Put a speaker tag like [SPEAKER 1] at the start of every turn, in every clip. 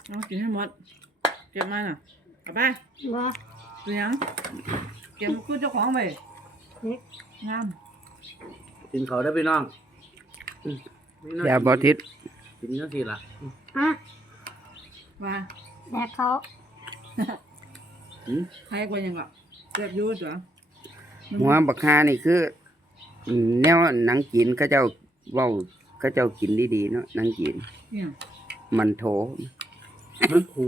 [SPEAKER 1] เอากินให้หมดเก็บมาน่ะกลับไป
[SPEAKER 2] บ่
[SPEAKER 1] เป็นยังเก็บคือเจ้าของไป
[SPEAKER 2] เฮ็ด
[SPEAKER 1] งาม
[SPEAKER 3] กินเขาได้พี่น้อง
[SPEAKER 4] ยาบอทิศ
[SPEAKER 3] กินจังซี่ล่ะ
[SPEAKER 2] ฮะ
[SPEAKER 1] ว่า
[SPEAKER 2] แดกเขา
[SPEAKER 1] ใครกว่ายังอ่ะเก็บอยู่จ้ะ
[SPEAKER 4] หัวบักฮานี่คือแนวหนังจีนเขาเจ้าเว้าเขาเจ้ากินดีๆเนาะหนังจีน
[SPEAKER 1] เนี่ย
[SPEAKER 4] มันโถ
[SPEAKER 3] มันขู่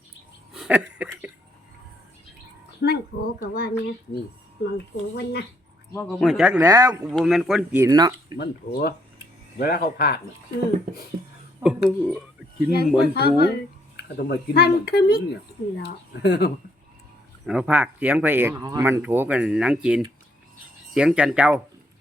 [SPEAKER 2] มันโขกับว่าเนี่ย
[SPEAKER 3] อืม
[SPEAKER 2] มันโขวันนะ
[SPEAKER 1] ว่ากับ
[SPEAKER 4] บ่จักแล้วกูบ่แม่นคนจีนเนาะ
[SPEAKER 3] มันขู่เวลาเขาพากน่ะ
[SPEAKER 4] กินเหมือนถู
[SPEAKER 3] เขาต้องมากิน
[SPEAKER 2] พันคือมิ
[SPEAKER 3] เนี่ย
[SPEAKER 2] นี่เหรอ
[SPEAKER 4] เอาภาคเสียงพระเอก
[SPEAKER 3] เอาๆ
[SPEAKER 4] มันโถกันหนังจีน เสียงจันเจ้า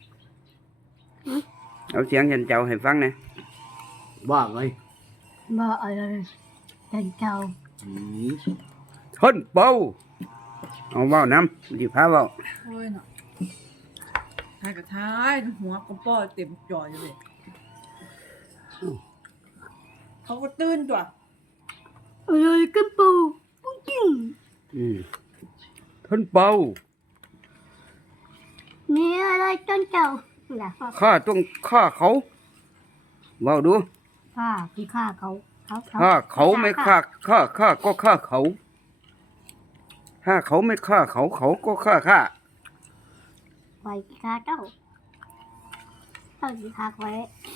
[SPEAKER 4] เอาเสียงจันเจ้าให้ฟังหน่อย
[SPEAKER 3] ว่าไง
[SPEAKER 2] บ่อะไรเป็นเจ้า
[SPEAKER 3] อืม
[SPEAKER 4] ทนเป่าเอาเว้านำสิพาเว้า
[SPEAKER 1] โอ้ยเนาะทายกับทายหัวกระป๋อเต็มจ่ออยู่เลยเขาก็ตื่นจ้ะ
[SPEAKER 2] อะไรกันปูกุ้งกิ้ง
[SPEAKER 4] ทนเป่า
[SPEAKER 2] นี่อะไรจนเจ้าล่ะ
[SPEAKER 4] ข้าต้องฆ่าเขาเว้าดู
[SPEAKER 2] ฆ่าที่ฆ่าเขา
[SPEAKER 4] ฆ่าเขาไม่ฆ่าข้าก็ฆ่าเขา ถ้าเขาไม่ฆ่าเขาเขาก็ฆ่า
[SPEAKER 2] ไปที่ฆ่าเจ้าที่ฆ่าไว้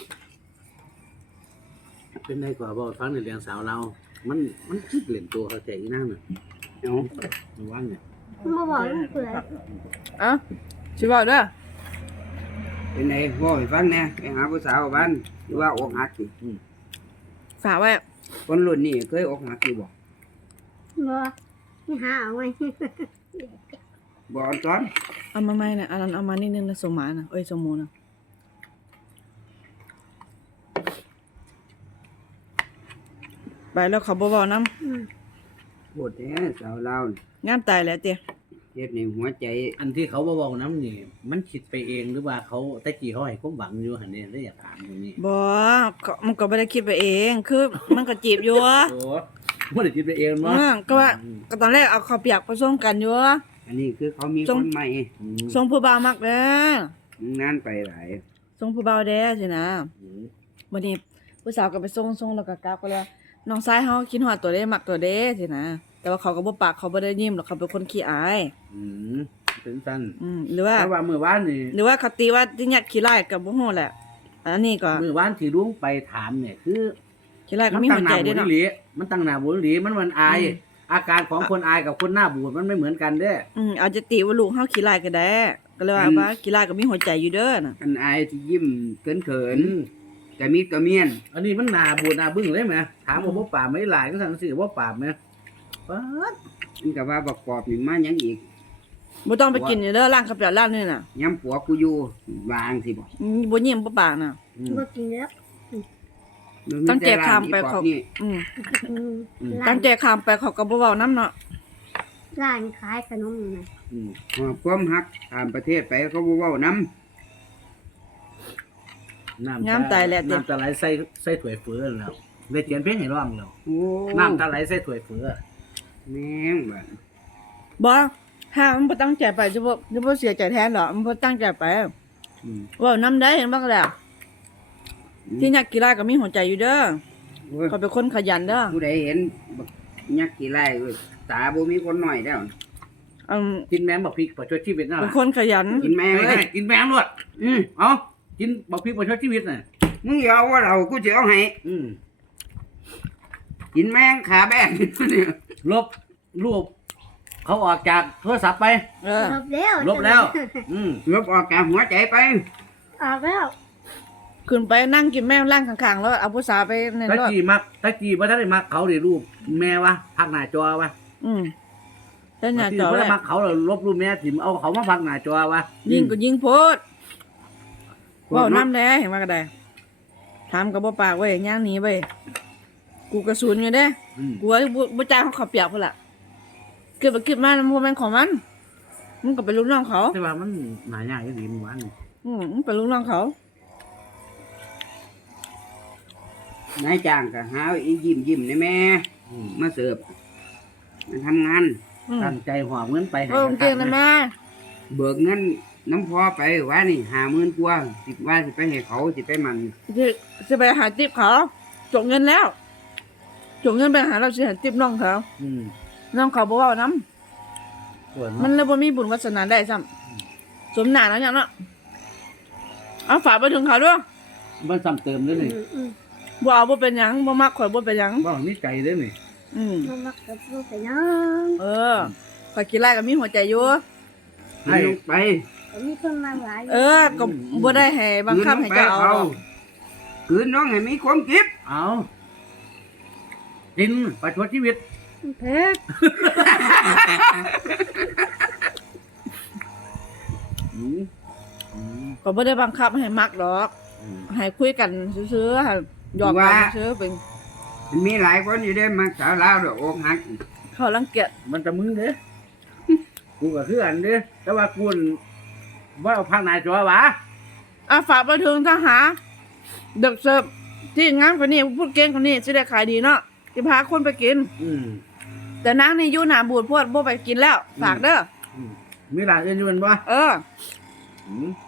[SPEAKER 3] เป็นได้กว่าบ่ฟังในเรื่องสาวเรา มันคิดเล่นตัวเขาใจอีนั่นน่ะ
[SPEAKER 4] เอา
[SPEAKER 3] ระวังเนี่ย
[SPEAKER 2] มาบอกลูกเผื่อ
[SPEAKER 1] เอ้าชิบอกเด้อ
[SPEAKER 4] เป็นไงบ่ให้ฟังแหน่ไปหาผู้สาวบ้านหรือว่าอกหักสิ
[SPEAKER 1] ฝากไว้
[SPEAKER 4] คนรุ่นนี้เคยอกหักสิบ่
[SPEAKER 2] บ่นี่หาเอาไว้
[SPEAKER 4] บ่อันตอน
[SPEAKER 1] เอามาใหม่นะอันนั้นเอามานิดนึงนะสมหมานะเอ้ยสมหมูนะไปแล้วเขาบ่บอกน้
[SPEAKER 4] โคตรแท้สาวลาวนี่
[SPEAKER 1] ำงามตายแล้วเตี้ย
[SPEAKER 4] เฮ็ดในหัวใจ
[SPEAKER 3] อันที่เขาบ่บอกน้ำนี่ มันคิดไปเองหรือว่าเขาแต่กี้เขาให้ความหวังอยู่หั่นนี่ได้อยากถามตรงนี้
[SPEAKER 1] บ่ก็มันก็ไม่ได้คิดไปเอง คือมันก็จีบอยู่อะ
[SPEAKER 3] โอ้บ่ได้คิดไปเองเนาะ
[SPEAKER 1] ก็ว่าก็ตอนแรกเอาข้าวเปียกผสมกันอยู่อะ
[SPEAKER 4] อันนี้คือเขามี
[SPEAKER 1] จ
[SPEAKER 4] ค
[SPEAKER 1] ง
[SPEAKER 4] นใหม่
[SPEAKER 3] อืม
[SPEAKER 1] ทรงผู้บ่าวมักเด้อน
[SPEAKER 4] านไปหลาย
[SPEAKER 1] ทรงผู้บ่าวเด้อสินะ
[SPEAKER 3] อืม
[SPEAKER 1] วันนี้ผู้สาวก็ไปส่งแล้วก็กลับก็แล้วน้องชายเฮาคิดฮอดตัวเด้มักตัวเด้สินะแต่ว่าเขาก็บ่ปากเขาบ่ได้ยิ้มหรอกเขาเป็นคนขี้อาย
[SPEAKER 3] อืมเป็นสั้น
[SPEAKER 1] หรือว่า
[SPEAKER 3] แต่ว่ามื้อวานนี่
[SPEAKER 1] หรือว่าเขาตีว่าที่ยัดขี้ไล่กับบ่ฮู้แหละอันนี้ก็
[SPEAKER 3] มื้อวานที่ลุงไปถามเนี่ยคือ
[SPEAKER 1] ขี้ไล่ก็มีหัวใจด้วยเนาะ
[SPEAKER 3] มันตั้งหน้าบูดอีหลีมันอาย อาการของคนอายกับคนหน้าบูดมันไม่เหมือนกันเด้อ
[SPEAKER 1] อาจจะตีว่าลูกเฮาขี้ไล่ก็ได้ก็เลยว่าขี้ไล่ก็มีหัวใจอยู่เด้อน่ะ
[SPEAKER 4] อันอายที่ยิ้มเขิน
[SPEAKER 3] อืม
[SPEAKER 4] ๆก็มีตัวเมียน
[SPEAKER 3] อันนี้มันหน้าบูดหน้าบึ้งเลยไหมถามว่าบ่ปราบไหม่หลายก็สั่งสิว่าปราบไหมป๊าด
[SPEAKER 4] มันก็ว่าประกอบนี่มาหยังอีก
[SPEAKER 1] บ่ต้องไปกินอยู่เด้อร้านข้าวเปียกร้านนี่น่ะ
[SPEAKER 4] ย้ำผัวกูอยู่วางสิบ่
[SPEAKER 1] บ่ยิ้มบ่ปากน่ะ
[SPEAKER 3] อืม
[SPEAKER 2] บ่กินแล้ว
[SPEAKER 1] ตั้งใจข้ามไป
[SPEAKER 4] เขา
[SPEAKER 1] เขา
[SPEAKER 4] นี่
[SPEAKER 1] อืม
[SPEAKER 2] ร้า
[SPEAKER 1] ตั้
[SPEAKER 2] น
[SPEAKER 1] งใจข้ามไปเขาก็บ่เว้านำเนาะ
[SPEAKER 2] ร้านขายขนมนี่นะ
[SPEAKER 3] อืม
[SPEAKER 4] ความฮักข้ามประเทศไปเขาบ่เว้านํ
[SPEAKER 1] งามตายแล้วเด้อ
[SPEAKER 3] น้ำตาไหลใส่ถ้วยเฟือแล้วได้เขียนเพลงให้ร้องแล้ว
[SPEAKER 4] โอ้
[SPEAKER 3] น้ำตาไหลใส่ถ้วยเฟือ
[SPEAKER 4] แม่งบัด
[SPEAKER 1] บ่ถ้ามันบ่ตั้งใจไปจะบ่เสียใจแทนหรอกมันบ่ตั้งใจไป
[SPEAKER 3] อืม
[SPEAKER 1] เว้านำได้เห็นบ่ก็แล้วที่ยักขี้ไล่ก็มีหัวใจอยู่เด้อ
[SPEAKER 4] โอ้ย
[SPEAKER 1] เขาเป็นคนขยันเด้อ
[SPEAKER 4] ผู้ใดเห็นบักยักษ์กี่ไร่เว้ยตาบ่มีคนน้อยแล้ว
[SPEAKER 3] กินแมงบักพริกประชดชีวิตน่ะ
[SPEAKER 1] เป็นคนขยัน
[SPEAKER 4] กินแม่ง
[SPEAKER 3] ไม่
[SPEAKER 4] เล
[SPEAKER 3] ได้
[SPEAKER 4] ย
[SPEAKER 3] กินแมงรวด
[SPEAKER 4] อืม
[SPEAKER 3] เอ้ากินบักพริกประชดชีวิตน่ะ
[SPEAKER 4] มึงอย่าเอาว่าเรากูจะเอาให้
[SPEAKER 3] อืม
[SPEAKER 4] กินแม่งขาแบนเนี่ย
[SPEAKER 3] ลบรูปเขาออกจากโทรศัพท์ไป
[SPEAKER 1] เออ
[SPEAKER 2] ลบแล้ว
[SPEAKER 3] ลบแล้ว อืม
[SPEAKER 4] ลบออกจากหัวใจไป
[SPEAKER 2] ออกแล้ว
[SPEAKER 1] ขึ้นไปนั่งกินแม่งล่างข้างๆแล้วเอาผู้สาวไปใน
[SPEAKER 3] ตะ
[SPEAKER 1] รถ
[SPEAKER 3] กี้มักตะกี้ว่าถ้าได้มักเขาได้รูปแม่วะพักหน้าจอวะ
[SPEAKER 1] เส้นหน้า
[SPEAKER 3] ที่
[SPEAKER 1] จอ
[SPEAKER 3] ว่า
[SPEAKER 1] ไว้
[SPEAKER 3] ได้มักเขาแล้วลบรูปแม่ถิ่มเอาเขามาพักหน้าจอวะ
[SPEAKER 1] ยิงก็ยิงโพดเว่าน้ำแดงเห็นมาก็ได้ถามกับบ่ปากเว้ยย่างหนีเว้ยกูกระสุนอยู่เด้
[SPEAKER 3] อืม
[SPEAKER 1] กูว่าบ่จ่ายเขาขับเปียกพุ่นล่ะเกิดไปเกิดมามันบ่แม่นของมันมันก็เป็นลูกน้องเขา
[SPEAKER 3] แต่ว่ามันหนายากอย่างนี้มันวัน
[SPEAKER 1] มันเป็นลูกน้องเขา
[SPEAKER 4] นายจ้างก็หาอียิ้มในแม่มาเสิร์ฟมาทำงาน
[SPEAKER 3] ตั้งใจหอบเงินไปให้
[SPEAKER 1] เก่งนะแม่
[SPEAKER 4] เบิกเงินน้ำพอไปว่านี่50,000กว่าสิว่าสิไปให้เขาสิไปมัน
[SPEAKER 1] จะไปหาติ๊บเขาจกเงินแล้วจกเงินไปหาเราสิหาติ๊บน้องเขา
[SPEAKER 3] อืม
[SPEAKER 1] น้องเขาบอกว่าเอาน้
[SPEAKER 3] ส่วน
[SPEAKER 1] ำมันเลยบ่มีบุญวาสนาได้ซ้ำสมหนาแล้วอย่างเนาะเอาฝากไปถึงเขาด้วย
[SPEAKER 3] มันซ้ำเติมด้วยนี่
[SPEAKER 1] บ่เอาบ่เป็นหยังบ่มักข่อยบ่เป็นหยัง
[SPEAKER 3] บ่มีใจด้วยนี่
[SPEAKER 2] มันมักกับลูกไปน้อง
[SPEAKER 1] ข่อยกินไรก็มีหัวใจอยู่
[SPEAKER 4] ให้ลูกไป
[SPEAKER 2] แต่มีคนมาหลาย
[SPEAKER 1] ก็บ่ได้ให้บังคับให้เจ้าเอาหรอก
[SPEAKER 4] คืนน้องให้มีความคิด
[SPEAKER 3] เอากินประชดชีวิต
[SPEAKER 2] เผ็ด
[SPEAKER 3] อืม
[SPEAKER 1] ก็บ่ได้บังคับให้มักดอก
[SPEAKER 3] อืม
[SPEAKER 1] ให้คุยกันซื่อๆให้หยอกกันซื่อๆเป็น
[SPEAKER 4] มันมีหลายคนอยู่ได้มาสาวลาวดอกอกหัก
[SPEAKER 1] เขารังเกียจ
[SPEAKER 3] มันจะมึงเด้กูก็คืออันเด้แต่ว่ากูว่าเอาพักนายจัววะ
[SPEAKER 1] ฝากไปถึงทหารเด็กเสิร์ฟที่งานคนนี้พูดเก่งคนนี้สิได้ขายดีเนาะสิพาคนไปกิน
[SPEAKER 3] อืม
[SPEAKER 1] แต่นางนี่อยู่หน้าบูดพวดบ่ไปกินแล้วฝากเด้อ
[SPEAKER 3] มีหลานอื่นอยู่แมันบ่
[SPEAKER 1] เออ
[SPEAKER 3] อืม